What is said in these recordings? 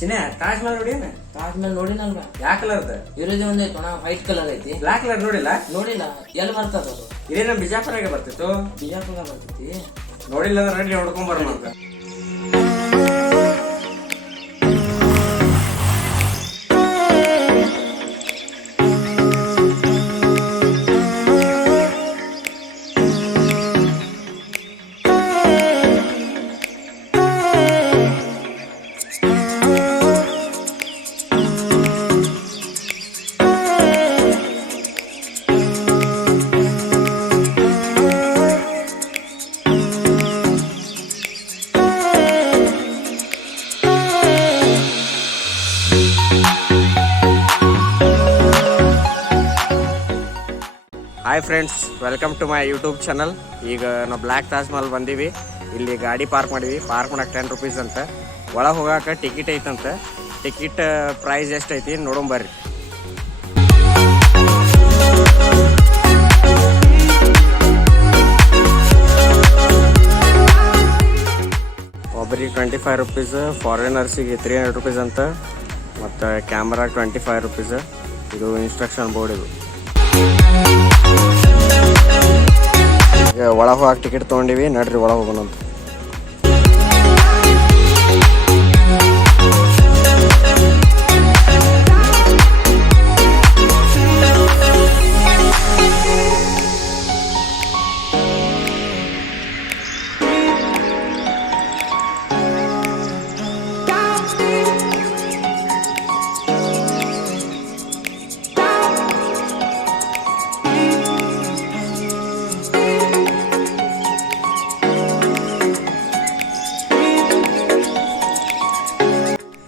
ಚಿನ್ನ ತಾಜ್ ಮಹಲ್ ನೋಡಿನ? ತಾಜ್ ಮಹಲ್ ನೋಡಿನಲ್ವ? ಯಾವ ಕಲರ್ ಅದ? ಇರೋದೇ ಒಂದೈತು ಅಣ್ಣ, ವೈಟ್ ಕಲರ್ ಐತಿ. ಬ್ಲಾಕ್ ಕಲರ್ ನೋಡಿಲ್ಲ? ನೋಡಿಲ್ಲ. ಎಲ್ಲಿ ಬರ್ತದ ಅದು? ಇದೇ ನಮ್ ಬಿಜಾಪುರಾಗ ಬರ್ತಿತ್ತು. ಬಿಜಾಪುರ ಬರ್ತೈತಿ. ನೋಡಿಲ್ಲ ಅಂದ್ರೆ ರೆಡಿ ನೋಡ್ಕೊಂಡ್ ಬರೋಣ ಅಂತ. Hi friends, welcome to my YouTube channel. ಈಗ ನಾವು ಬ್ಲ್ಯಾಕ್ ತಾಜ್ ಮಹಲ್ ಬಂದೀವಿ. ಇಲ್ಲಿ ಗಾಡಿ ಪಾರ್ಕ್ ಮಾಡೀವಿ. ಪಾರ್ಕ್ ಮಾಡಕ್ಕೆ 10 ರೂಪೀಸ್ ಅಂತ. ಒಳಗೆ ಹೋಗಾಕ ಟಿಕೆಟ್ ಐತಂತ. ಟಿಕೆಟ್ ಪ್ರೈಸ್ ಎಷ್ಟೈತಿ ನೋಡೋಂಬರ್ರಿ. ಒಬ್ಬರಿಗೆ 25 ರೂಪೀಸ್, ಫಾರಿನರ್ಸಿಗೆ 300 ರೂಪೀಸ್ ಅಂತ. ಮತ್ತು ಕ್ಯಾಮ್ರಾ 25 ರೂಪೀಸ್. ಇದು ಇನ್ಸ್ಟ್ರಕ್ಷನ್ ಬೋರ್ಡ್. ಇದು ಒಳಗೆ ಹೋಗಕ್ಕೆ ಟಿಕೆಟ್ ತೊಗೊಂಡಿವಿ. ನಡ್ರಿ ಒಳಗೆ ಹೋಗೋಣ ಅಂತ.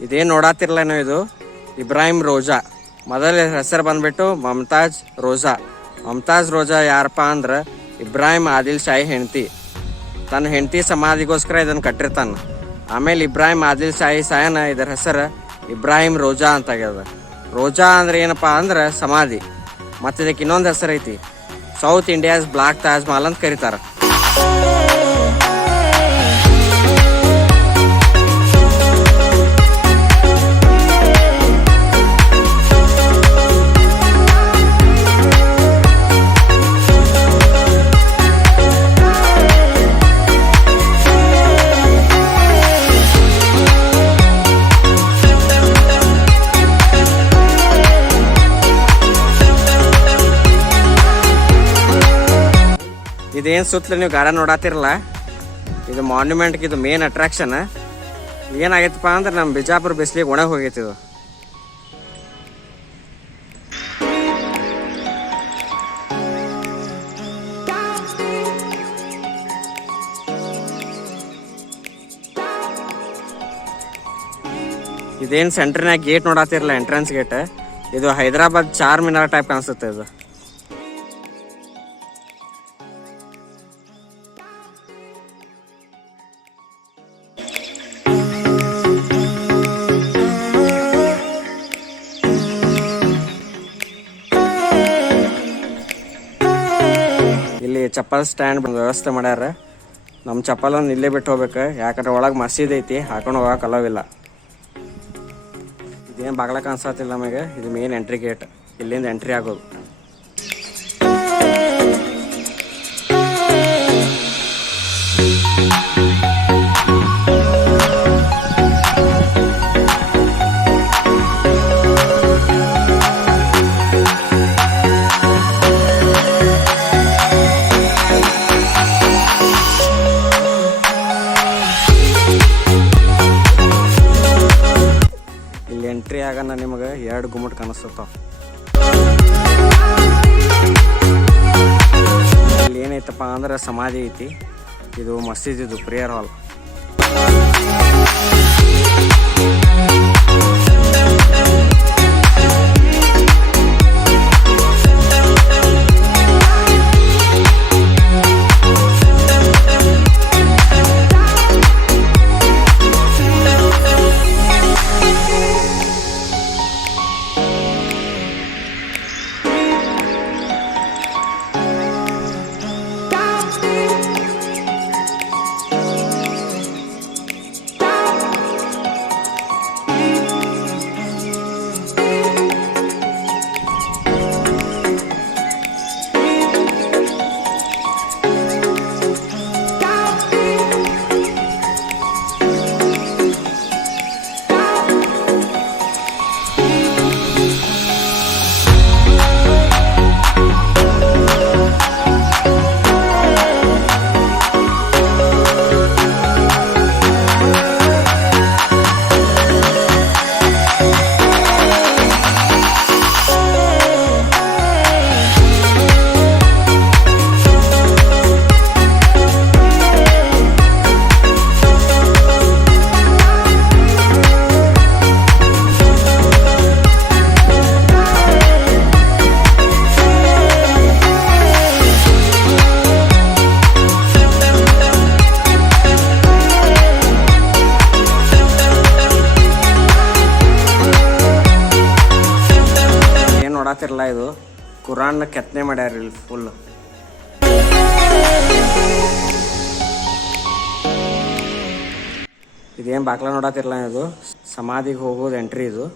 ಇದೇನು ನೋಡಾತಿರಲ್ಲ ನಾವು, ಇದು ಇಬ್ರಾಹಿಂ ರೋಜಾ. ಮೊದಲ ಹೆಸರು ಬಂದ್ಬಿಟ್ಟು ಮಮತಾಜ್ ರೋಜಾ. ಮಮತಾಜ್ ರೋಜಾ ಯಾರಪ್ಪ ಅಂದ್ರೆ ಇಬ್ರಾಹಿಂ ಆದಿಲ್ ಶಾಹಿ ಹೆಂಡತಿ. ತನ್ನ ಹೆಂಡತಿ ಸಮಾಧಿಗೋಸ್ಕರ ಇದನ್ನು ಕಟ್ಟಿರ್ತಾನೆ. ಆಮೇಲೆ ಇಬ್ರಾಹಿಂ ಆದಿಲ್ ಶಾಹಿ ಸಾಯನ ಇದರ ಹೆಸರು ಇಬ್ರಾಹಿಂ ರೋಜಾ ಅಂತ ಆಗ್ಯದ. ರೋಜಾ ಅಂದ್ರೆ ಏನಪ್ಪ ಅಂದ್ರೆ ಸಮಾಧಿ. ಮತ್ತು ಇದಕ್ಕೆ ಇನ್ನೊಂದು ಹೆಸರು ಐತಿ, south India's black Taj Mahal ಅಂತ ಕರೀತಾರೆ. ಇದೇನು ಸುತ್ತಲೂ ನೀವು ಗಾರ್ಡನ್ ನೋಡಾತಿರಲ್ಲ, ಇದು ಮಾನ್ಯುಮೆಂಟ್ಗೆ ಇದು ಮೇನ್ ಅಟ್ರಾಕ್ಷನ್. ಏನಾಗೈತಪ್ಪ ಅಂದ್ರೆ ನಮ್ಮ ಬಿಜಾಪುರ ಬಿಸಿಲಿಗೆ ಒಣಗಿ ಹೋಗೈತಿ. ಇದು ಇದೇನು ಸೆಂಟ್ರ್ನಾಗ ಗೇಟ್ ನೋಡಾತಿರಲ್ಲ, ಎಂಟ್ರೆನ್ಸ್ ಗೇಟ್, ಇದು ಹೈದರಾಬಾದ್ ಚಾರ್ ಮಿನಾರ್ ಟೈಪ್ ಅನ್ಸುತ್ತೆ. ಇದು ಇಲ್ಲಿ ಚಪ್ಪಲ್ ಸ್ಟ್ಯಾಂಡ್ ವ್ಯವಸ್ಥೆ ಮಾಡ್ಯಾರ. ನಮ್ಮ ಚಪ್ಪಲನ್ನು ಇಲ್ಲೇ ಬಿಟ್ಟು ಹೋಗ್ಬೇಕು, ಯಾಕಂದ್ರೆ ಒಳಗೆ ಮಸೀದ್ ಐತಿ, ಹಾಕೊಂಡು ಹೋಗಕ್ಕೆ ಅಲವಿಲ್ಲ. ಇದೇನು ಬಾಗ್ಲ ಕಾಣಿಸತ್ತಿಲ್ಲ ನಮಗೆ, ಇದು ಮೇನ್ ಎಂಟ್ರಿ ಗೇಟ್. ಇಲ್ಲಿಂದ ಎಂಟ್ರಿ ಆಗೋದು. ಎಂಟ್ರಿ ಆಗೋಣ ನಿಮಗೆ 2 ಗುಮ್ಮಟ್ ಕಾಣಿಸ್ತಾವ. ಇಲ್ಲಿ ಏನೈತಪ್ಪ ಅಂದ್ರೆ ಸಮಾಧಿ ಐತಿ. ಇದು ಮಸೀದ್, ಇದು ಪ್ರೇಯರ್ ಹಾಲ್. ನೋಡತ್ತಿರಲ್ಲ ಇದು ಕುರಾನ್ ಕೆತ್ತನೆ ಮಾಡ್ಯಾರ ಇಲ್ಲಿ ಫುಲ್. ಇದೇನು ಬಾಕ್ಲ ನೋಡತ್ತಿರಲ್ಲ ಇದು ಸಮಾಧಿಗೆ ಹೋಗೋದು ಎಂಟ್ರಿ ಇದು.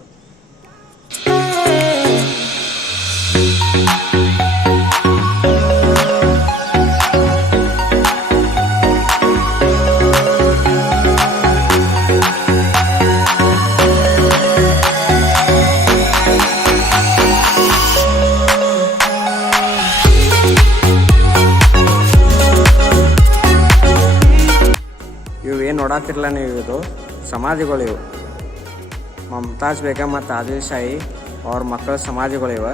ಇವು ಏನು ನೋಡತ್ತಿರಲ್ಲ ನೀವು ಇದು ಸಮಾಧಿಗಳು ಇವು. ಮಮತಾಜ್ ಬೇಗಮ್ ಮತ್ತು ಆದಿಲ್ ಶಾಹಿ ಅವ್ರ ಮಕ್ಕಳ ಸಮಾಧಿಗಳು ಇವ.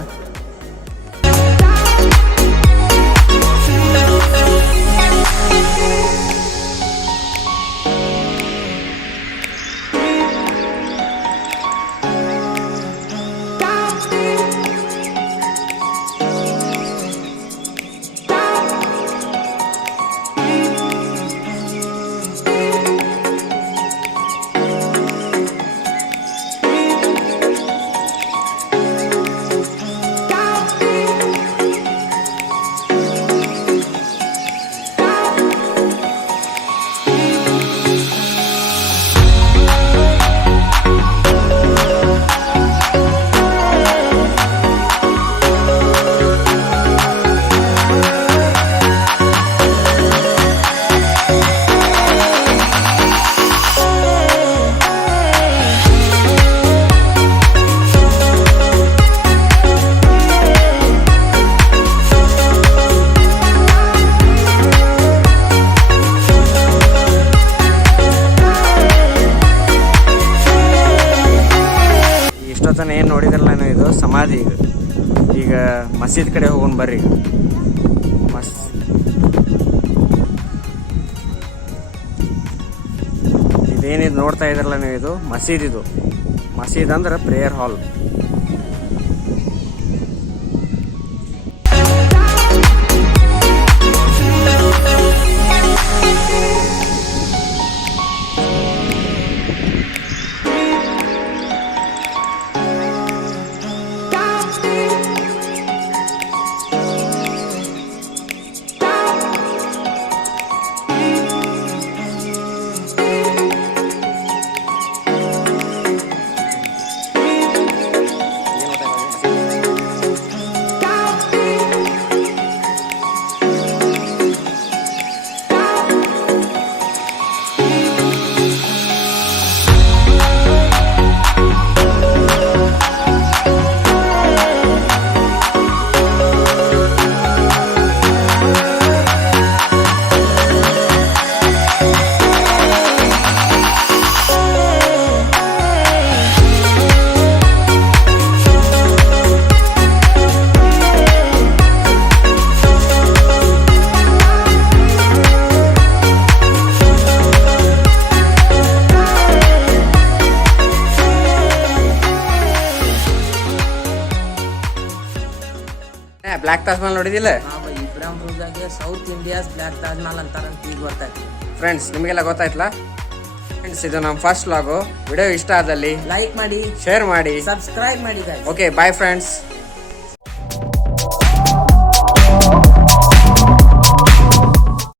ಇಷ್ಟೊತ್ತನ ಏನು ನೋಡಿದ್ರಲ್ಲ ನೀವು ಇದು ಸಮಾಧಿ. ಈಗ ಮಸೀದ್ ಕಡೆ ಹೋಗೋಣ ಬರ್ರಿ. ಇದೇನಿದು ನೋಡ್ತಾ ಇದ್ರಲ್ಲ ನೀವು ಇದು ಮಸೀದ್. ಇದು ಮಸೀದ್ ಅಂದ್ರೆ prayer hall. Black Taj Mahal ನೋಡಿದಿಲ್ಲ ಇಬ್ರಾಹಿಂ ರೋಜಾಗೆ south India's black Taj Mahal ಅಂತಾರಂತ ಈಗ ಗೊತ್ತಾಯ್ತು. ಫ್ರೆಂಡ್ಸ್, ನಿಮಗೆಲ್ಲ ಗೊತ್ತಾಯ್ತಲ್ಲ ಫ್ರೆಂಡ್ಸ್. ಇದು ನಮ್ಮ ಫಸ್ಟ್ ವ್ಲಾಗು. ವಿಡಿಯೋ ಇಷ್ಟ ಆದಲ್ಲಿ ಲೈಕ್ ಮಾಡಿ, ಶೇರ್ ಮಾಡಿ, ಸಬ್ಸ್ಕ್ರೈಬ್ ಮಾಡಿ. Okay, bye friends.